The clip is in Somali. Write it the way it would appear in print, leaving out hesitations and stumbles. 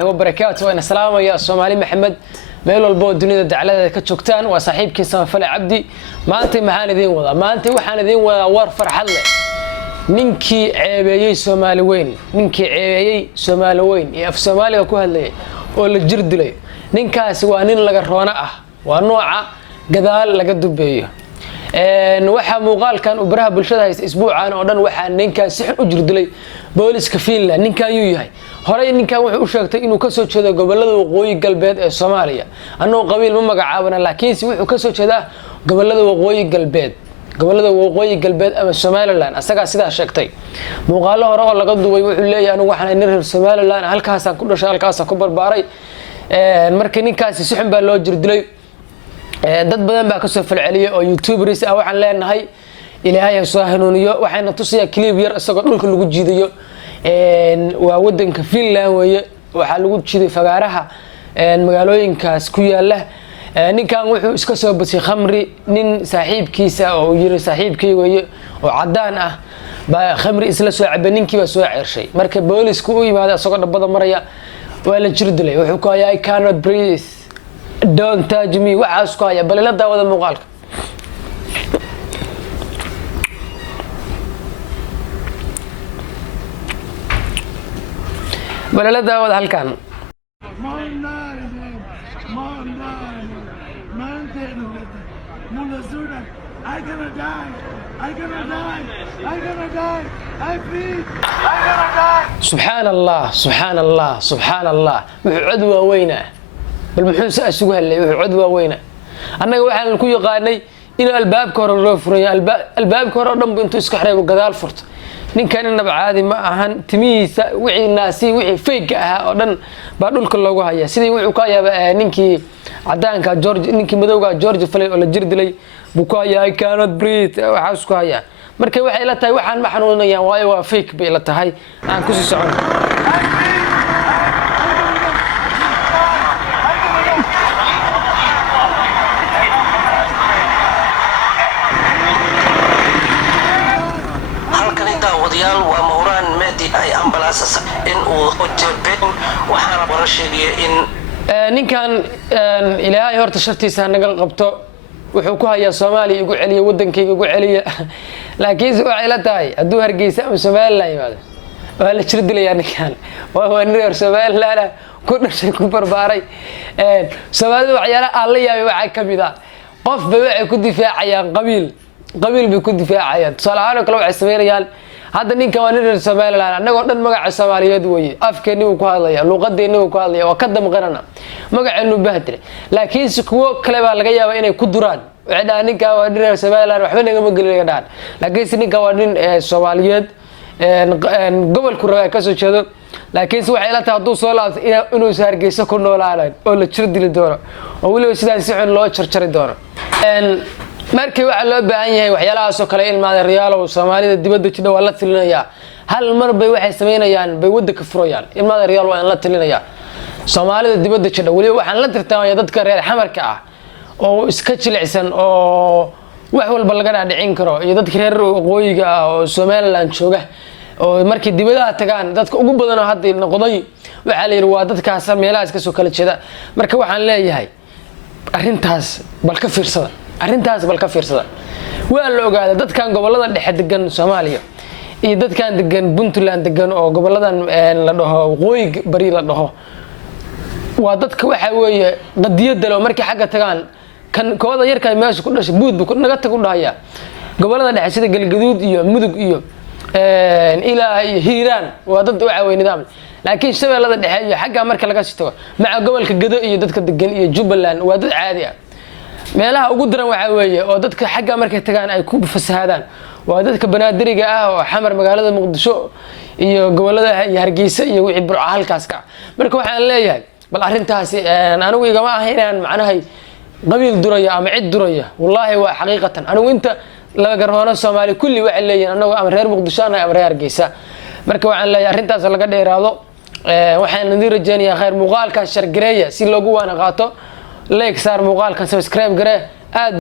وبركاته وأنا سلام يا سومالي محمد ميل والبو الدنيا دعلة كتشوكتان وصاحب كيسان فل عبدي ما أنت معانا ذين وضع ما أنت وحنا ذين وار فرح الله ننكي عيبي سومالي وين ننكي عيبي سومالي وين يا في سومالي وكوه اللي ولا الجرد لي ننكاس وانين لقرونا ونوعه جدال لقدو بيه waxa muuqaalkan u baraha bulshada haysta isbuucan oo dhan waxa ninkan si xun u jirdilay booliska Finland ninkan ayuu yahay horey ninkan wuxuu u sheegtay inuu ka soo jeedo gobolada waqooyi galbeed ee Soomaaliya anoo qabiil ma magacaabana laakiin si wuxuu ka soo jeedaa gobolada waqooyi galbeed ama Somaliland asaga sidaa sheegtay muuqaalo hore oo laga duubay wuxuu leeyahay anigu waxaan reer Somaliland halkaas aan ku dhashay halkaas aan ku barbaaray markii ninkaasi si xun baa loo jirdilay dad badan baa ka soo falceliyay oo YouTubers ah waxaan leenahay Ilaahay soo hanuuniyo waxayna tusiyaa clip yar isagoo dhulka lagu jiidayo waa wadanka Finland weeye waxa lagu jiiday fagaaraha magaalooyinkaas ku yaala ninkan wuxuu iska soo basay khamri nin saaxiibkiisa oo yiri saaxiibkay weeye oo cadaan ah baa khamri isla soo cabay ninkii baa soo ciirshay marka boolisku u yimaado isagoo dhabada maraya waa la jirdilay wuxuu ku hayay I cannot breathe don't touch me waxaas ku haya bal la daawada muuqaalka bal la daawada halkan I gonna die. I gonna die. I gonna die. I bleed. I gonna die. سبحان الله وعدوا وينه بل محوس أسوق هلا عدوى وينه أنا واحد كل يقاني إن الباب كور الرفرية الباب كور رم بنتو إسكحري وقذال فرت نين كان النبع عادي ما أهن تميس وعي الناسي وعي فيقها ودن بعدول كل لوجها يا سيدي وعي وكايا نينكي عدان كجورج نينكي مدوجا جورج فلي ولا جرد لي بكايا I cannot breathe وحاسكايا مركي وحي لا تاي وحن ما حنونا يا واي وفيك بيلا تاي أنا كوسي سعود وموران مادي أي أمبلاس إن وجبين وحنا برشيلية إن ninkan ilaahay horta shartiisa naga qabto wuxuu ku hayaa Soomaaliya igu celiya wadankayga igu celiya laakiin waxay la tahay haduu Hargeysa ama Soomaaliya yimaado waa la jirdilaya ninkan waa reer Soomaaliya ku dhashay ku barbaaray Soomaaliya waxyaalaha aan la yaabay waxa kamid ah qof bay waxay ku difaacayaan qabiil bay ku difaacayaan salaano kale waxay sameeyaan hadda ninka waa reer Soomaaliland anagoo dhan magaca Soomaaliyeed weeye afkeeni uu ku hadlaya luqadeeni uu ku hadlaya waa ka damqarana magaceenu bahdire laakiin si kuwa kale baa laga yaabaa inay ku duraan wixii ninka waa reer Soomaaliland waxba naga magaliyo dhaan laakiin si ninka waa nin Soomaaliyeed gobolku raga ka soo jeedo laakiin waxay la tahay haduu soo laabto inuu Hargeysa ku noolaanay oo la jirdili doono oo waliba sidaan si xun loo jarjari doono markii waxa loo baahan yahay waxyaalahaas oo kale ilmaada riyaal oo Soomaalida dibadda jidda waa la tilinaya hal mar bay waxay sameynayaan bay wadda furayaan ilmaada riyaal waa in la tilinaya Soomaalida dibadda jidda waliba waxaan la tirtaamayaa dadka reer xamarka ah oo iska jilicsan oo wax walba laga dhicin karo iyo dadka reer waqooyiga ah oo Somaliland jooga oo markii dibadaha tagaan dadka ugu badan oo hadda noqday waxa la yiri waa dadkaas meelahaas ka soo kala jeeda marka waxaan leeyahay arintaas bal ka fiirsada waa la ogaaday dadkan gobolada dhexe degan Soomaaliya iyo dadkan degan Puntland degan oo goboladan la dhaho waqooyi bari la dhaho waa dadka waxa weeye qadiyada loo markii xagga tagaan kan kooda yarka meesha ku dhashay buudbu naga tag u dhahaya gobolada dhexe sida Galgaduud iyo Mudug iyo ilaa Hiiraan waa dad waxa weeye nidaam laakiin shabeellada dhexe iyo xagga marka laga sito maca gobolka Gado iyo dadka degan iyo Jubbaland waa dad caadi ah meelaha ugu daran waxa weeye oo dadka xagga markay tagaan ay ku fasaadaan waa dadka banaadiriga ah oo xamar magaalada Muqdisho iyo gobolada Hargeysa iyo wixii burca halkaas ka marka waxaan leeyahay bal arintaasi anigu igama ahayn inaan macnahay qabiil duraya ama cid duraya wallahi waa xaqiiqatan anigu inta laga garoono Soomaali kulli waxay leeyihiin anagu ama reer Muqdisho ama reer Hargeysa marka waxaan leeyahay arintaas laga dheeraado waxaan idin rajaynayaa khayr muuqaalka share gareeya si loogu waana qaato like saar muuqaalka subscribe garee aad